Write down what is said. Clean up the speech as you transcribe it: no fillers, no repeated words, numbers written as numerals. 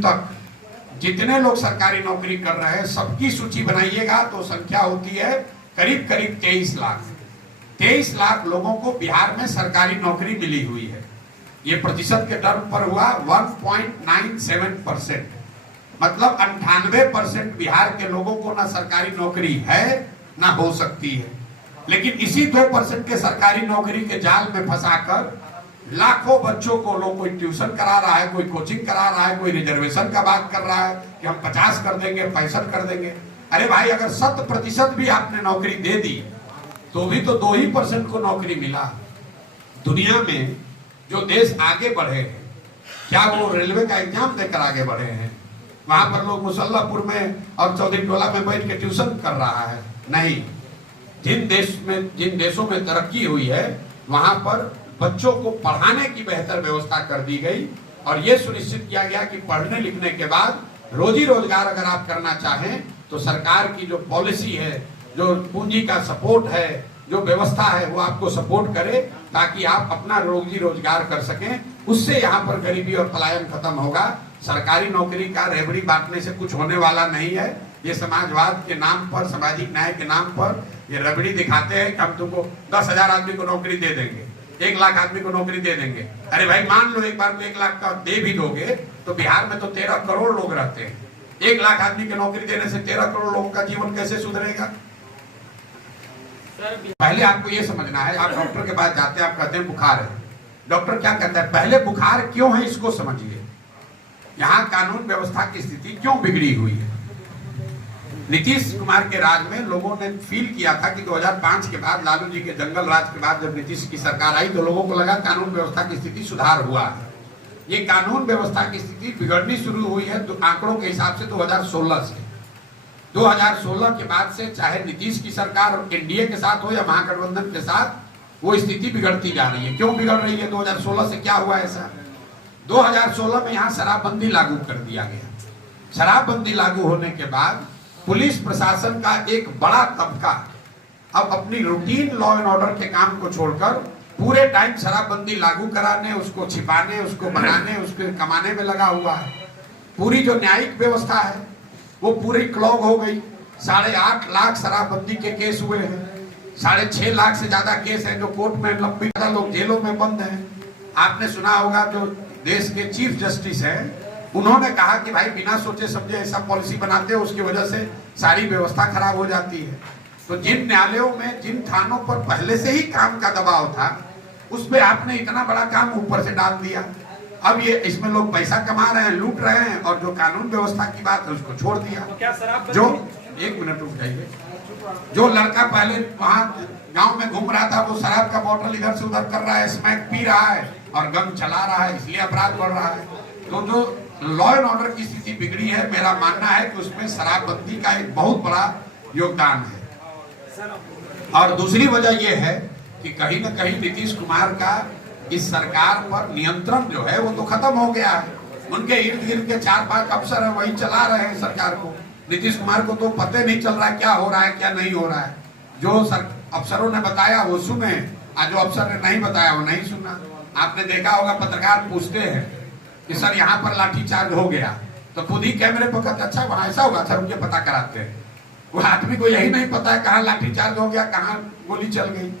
तक जितने लोग सरकारी नौकरी कर रहे हैं सबकी सूची बनाइएगा तो संख्या होती है करीब करीब 23 लाख। 23 लाख लोगों को बिहार में सरकारी नौकरी मिली हुई है। ये प्रतिशत के टर्म पर हुआ 1.97%, मतलब 98% बिहार के लोगों को ना सरकारी नौकरी है ना हो सकती है। लेकिन इसी 2% के सरकारी नौकरी के जाल में फंसाकर लाखों बच्चों को लोग कोई ट्यूशन करा रहा है, कोई कोचिंग करा रहा है, कोई रिजर्वेशन का बात कर रहा है कि हम 50 कर देंगे, 65 कर देंगे। अरे भाई, अगर 100% भी आपने नौकरी दे दी तो भी तो 2% को नौकरी मिला। दुनिया में जो देश आगे बढ़े हैं, क्या वो रेलवे का एग्जाम देकर आगे बढ़े हैं? वहां पर लोग मुसल्लापुर में और चौधरी टोला में बैठ के ट्यूशन कर रहा है? नहीं। जिन देशों में तरक्की हुई है वहां पर बच्चों को पढ़ाने की बेहतर व्यवस्था कर दी गई और यह सुनिश्चित किया गया कि पढ़ने लिखने के बाद रोजी रोजगार अगर आप करना चाहें तो सरकार की जो पॉलिसी है, जो पूंजी का सपोर्ट है, जो व्यवस्था है, वो आपको सपोर्ट करे ताकि आप अपना रोजी रोजगार कर सकें। उससे यहाँ पर गरीबी और पलायन खत्म होगा। सरकारी नौकरी का रेवड़ी बांटने से कुछ होने वाला नहीं है। ये समाजवाद के नाम पर, सामाजिक न्याय के नाम पर ये रबड़ी दिखाते हैं कि हम तुमको 10,000 आदमी को नौकरी दे देंगे, 1 लाख आदमी को नौकरी दे देंगे। अरे भाई, मान लो एक बार को 1 लाख का दे भी दोगे तो बिहार में तो 13 करोड़ लोग रहते हैं। 1 लाख आदमी की नौकरी देने से 13 करोड़ लोगों का जीवन कैसे सुधरेगा? पहले आपको ये समझना है। आप डॉक्टर के पास जाते हैं, आप कहते हैं बुखार है, डॉक्टर क्या कहता है? पहले बुखार क्यों है इसको समझिए। यहाँ कानून व्यवस्था की स्थिति क्यों बिगड़ी हुई है? नीतीश कुमार के राज में लोगों ने फील किया था कि 2005 के बाद, लालू जी के जंगल राज के बाद जब नीतीश की सरकार आई तो लोगों को लगा कानून व्यवस्था की स्थिति सुधार हुआ है। ये कानून व्यवस्था की स्थिति बिगड़नी शुरू हुई है तो आंकड़ों के हिसाब से 2016 से। 2016 के बाद से चाहे नीतीश की सरकार और एनडीए के साथ हो या महागठबंधन के साथ, वो स्थिति बिगड़ती जा रही है। क्यों बिगड़ रही है? 2016 से क्या हुआ ऐसा? 2016 में यहाँ शराबबंदी लागू कर दिया गया। शराबबंदी लागू होने के बाद पुलिस प्रशासन का एक बड़ा तबका अब अपनी रूटीन लॉ एंड ऑर्डर के काम को छोड़कर पूरे टाइम शराबबंदी लागू कराने, उसको छिपाने, उसको बनाने, उसको कमाने में लगा हुआ है। पूरी जो न्यायिक व्यवस्था है वो पूरी क्लॉग हो गई। 8.5 लाख शराबबंदी के केस हुए हैं। 6.5 लाख से ज्यादा केस हैं जो कोर्ट में लंबी, लोग जेलों में बंद हैं। आपने सुना होगा जो देश के चीफ जस्टिस हैं, उन्होंने कहा कि भाई बिना सोचे समझे ऐसा पॉलिसी बनाते हैं, उसकी वजह से सारी व्यवस्था खराब हो जाती है। तो जिन न्यायालयों में, जिन थानों पर पहले से ही काम का दबाव था, उसमें आपने इतना बड़ा काम ऊपर से डाल दिया। अब ये इसमें लोग पैसा कमा रहे हैं, लूट रहे हैं, और जो कानून व्यवस्था की बात है उसको छोड़ दिया। जो 1 मिनट रुक जाइए। जो लड़का पहले वहां गांव में घूम रहा था वो शराब का बोतल इधर से उधर कर रहा है, स्मैक पी रहा है और गन चला रहा है, इसलिए अपराध बढ़ रहा है। तो जो लॉ एंड ऑर्डर की स्थिति बिगड़ी है, मेरा मानना है कि उसमें शराबबंदी का एक बहुत बड़ा योगदान है। और दूसरी वजह यह है कि कहीं ना कहीं नीतीश कुमार का इस सरकार पर नियंत्रण जो है वो तो खत्म हो गया है। उनके इर्द गिर्द के 4-5 अफसर है, वही चला रहे हैं सरकार को। नीतीश कुमार को तो पता नहीं चल रहा है क्या हो रहा है, क्या नहीं हो रहा है। जो अफसरों ने बताया वो सुने, और जो अफसर ने नहीं बताया वो नहीं सुना। आपने देखा होगा, पत्रकार पूछते हैं कि सर यहाँ पर लाठीचार्ज हो गया, तो खुद ही कैमरे पर कहते अच्छा वहां ऐसा होगा, सर उनके पता कराते हैं। वो आदमी को यही नहीं पता है कहाँ लाठीचार्ज हो गया, कहाँ गोली चल गई।